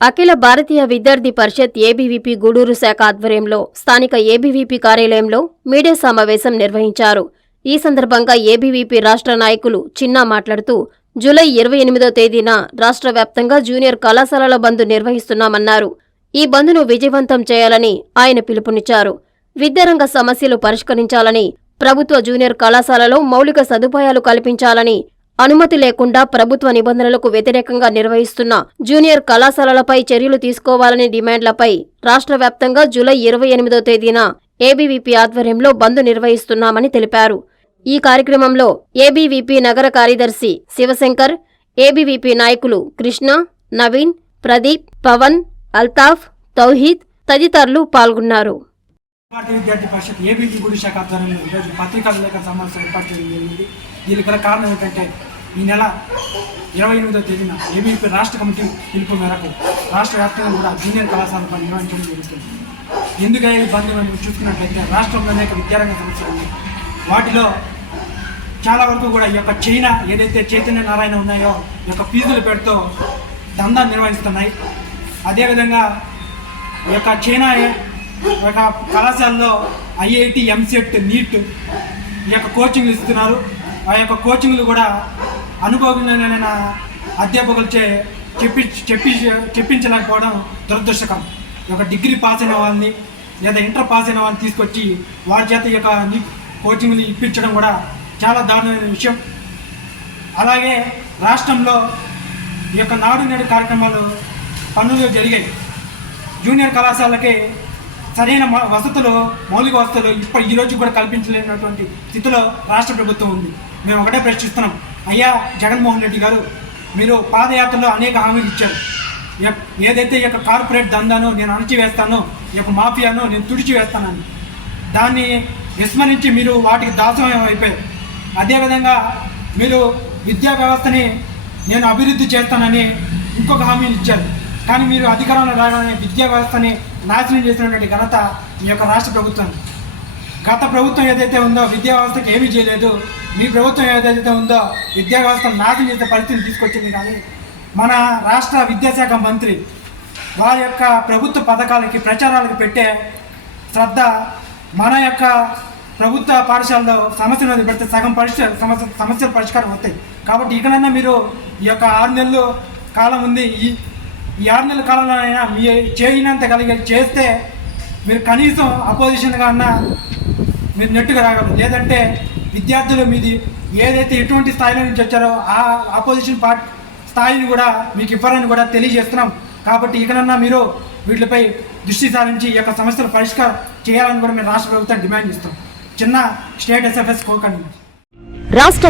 అఖిల భారతీయ విద్యార్థి పరిషత్ ఏబీవీపీ గూడూరు శాఖ ఆధ్వర్యంలో స్థానిక ఏబీవీపీ కార్యాలయంలో మీడియా సమావేశం నిర్వహించారు. ఈ సందర్భంగా ఏబీవీపీ రాష్ట్ర నాయకులు చిన్నా మాట్లాడుతూ జూలై 28వ తేదీన రాష్ట్ర వ్యాప్తంగా జూనియర్ కళాశాలల బంద్ నిర్వహిస్తున్నామన్నారు. ఈ బంద్ను విజయవంతం చేయాలని ఆయన పిలుపునిచ్చారు. విద్యారంగ సమస్యలు పరిష్కరించాలని, ప్రభుత్వ జూనియర్ కళాశాలలో మౌలిక సదుపాయాలు కల్పించాలని, అనుమతి లేకుండా ప్రభుత్వ నిబంధనలకు వ్యతిరేకంగా నిర్వహిస్తున్న జూనియర్ కళాశాలలపై చర్యలు తీసుకోవాలని డిమాండ్లపై రాష్ట్ర వ్యాప్తంగా జూలై 28వ తేదీన ఏబీవీపీ ఆధ్వర్యంలో బంద్ నిర్వహిస్తున్నామని తెలిపారు. ఈ కార్యక్రమంలో ఏబీవీపీ నగర కార్యదర్శి శివశంకర్, ఏబీవీపీ నాయకులు కృష్ణ, నవీన్, ప్రదీప్, పవన్, అల్తాఫ్, తౌహీద్ తదితరులు పాల్గొన్నారు. భారతీయ విద్యార్థి పరిషత్ ఏబీవీపీ గూడూరు శాఖ ఆధ్వర్యంలో ఈరోజు పత్రికా విలేకరుల సమావేశం ఏర్పాటు చేయడం జరిగింది. దీనికి గల కారణం ఏంటంటే ఈ నెల 28వ తేదీన ఏబీవీపీ రాష్ట్ర కమిటీ పిలుపు మేరకు రాష్ట్ర వ్యాప్తంగా కూడా జూనియర్ కళాశాల పని నిర్వహించడం జరుగుతుంది. ఎందుకంటే ఈ బంద్ మనం చూసుకున్నట్లయితే రాష్ట్రంలో అనేక విద్యారంగ సమస్యలు ఉన్నాయి. వాటిలో చాలా వరకు కూడా ఈ యొక్క చైనా ఏదైతే చైతన్య నారాయణ ఉన్నాయో ఈ యొక్క ఫీజుల పేరుతో దందా నిర్వహిస్తున్నాయి. అదేవిధంగా ఈ యొక్క చైనా ఒక కళాశాలలో ఐఐటి, ఎంసెట్, నీట్ ఈ యొక్క కోచింగ్లు ఇస్తున్నారు. ఆ యొక్క కోచింగ్లు కూడా అనుభవజ్ఞులైన అధ్యాపకులచే చెప్పించలేకపోవడం దురదృష్టకరం. ఈ యొక్క డిగ్రీ పాస్ అయిన వాళ్ళని లేదా ఇంటర్ పాస్ అయిన వాళ్ళని తీసుకొచ్చి వారి చేత ఈ యొక్క కోచింగ్లు ఇప్పించడం కూడా చాలా దారుణమైన విషయం. అలాగే రాష్ట్రంలో ఈ యొక్క నాడు నేడు కార్యక్రమాలు పనులు జరిగాయి. జూనియర్ కళాశాలకి సరైన వసతులు, మౌలిక వసతులు ఈ రోజు కూడా కల్పించలేనటువంటి స్థితిలో రాష్ట్ర ప్రభుత్వం ఉంది. మేము ఒకటే ప్రశ్నిస్తున్నాం, అయ్యా జగన్మోహన్ రెడ్డి గారు, మీరు పాదయాత్రలో అనేక హామీలు ఇచ్చారు. ఏదైతే ఈ యొక్క కార్పొరేట్ దందాను నేను అణచివేస్తానో, ఈ యొక్క మాఫియాను నేను తుడిచివేస్తానని దాన్ని విస్మరించి మీరు వాటికి దాసోహం అయిపోయారు. అదేవిధంగా మీరు విద్యా వ్యవస్థని నేను అభివృద్ధి చేస్తానని ఇంకొక హామీలు ఇచ్చారు. కానీ మీరు అధికారంలో రాగానే విద్యా వ్యవస్థని నాశనం చేసినటువంటి ఘనత ఈ యొక్క రాష్ట్ర ప్రభుత్వం. గత ప్రభుత్వం ఏదైతే ఉందో విద్యా వ్యవస్థకి ఏమీ చేయలేదు. మీ ప్రభుత్వం ఏదైతే ఉందో విద్యా వ్యవస్థను నాశనం చేసే పరిస్థితిని తీసుకొచ్చింది. కానీ మన రాష్ట్ర విద్యాశాఖ మంత్రి వారి యొక్క ప్రభుత్వ పథకాలకి, ప్రచారాలకు పెట్టే శ్రద్ధ మన యొక్క ప్రభుత్వ పాఠశాలలో సమస్యలు పెడితే సగం సమస్యల పరిష్కారం అవుతాయి. కాబట్టి ఇకనైనా మీరు ఈ యొక్క 6 నెలలు కాలం ఉంది, ఈ 6 నెలల కాలంలోనైనా మీ చేయనంత కలిగి చేస్తే మీరు కనీసం అపోజిషన్గా అన్నా మీరు నెట్టుగా రాగలరు. లేదంటే విద్యార్థులు మీది ఏదైతే ఎటువంటి స్థాయిలో నుంచి వచ్చారో ఆ అపోజిషన్ పార్టీ స్థాయిని కూడా మీకు ఇవ్వరని కూడా తెలియజేస్తున్నాం. కాబట్టి ఇకనన్నా మీరు వీటిపై దృష్టి సారించి ఈ యొక్క సమస్యలు పరిష్కారం చేయాలని కూడా మేము రాష్ట్ర ప్రభుత్వం డిమాండ్ చేస్తాం. చిన్న స్టేట్ ఎస్ఎఫ్ఎస్ కోకండి. రాష్ట్ర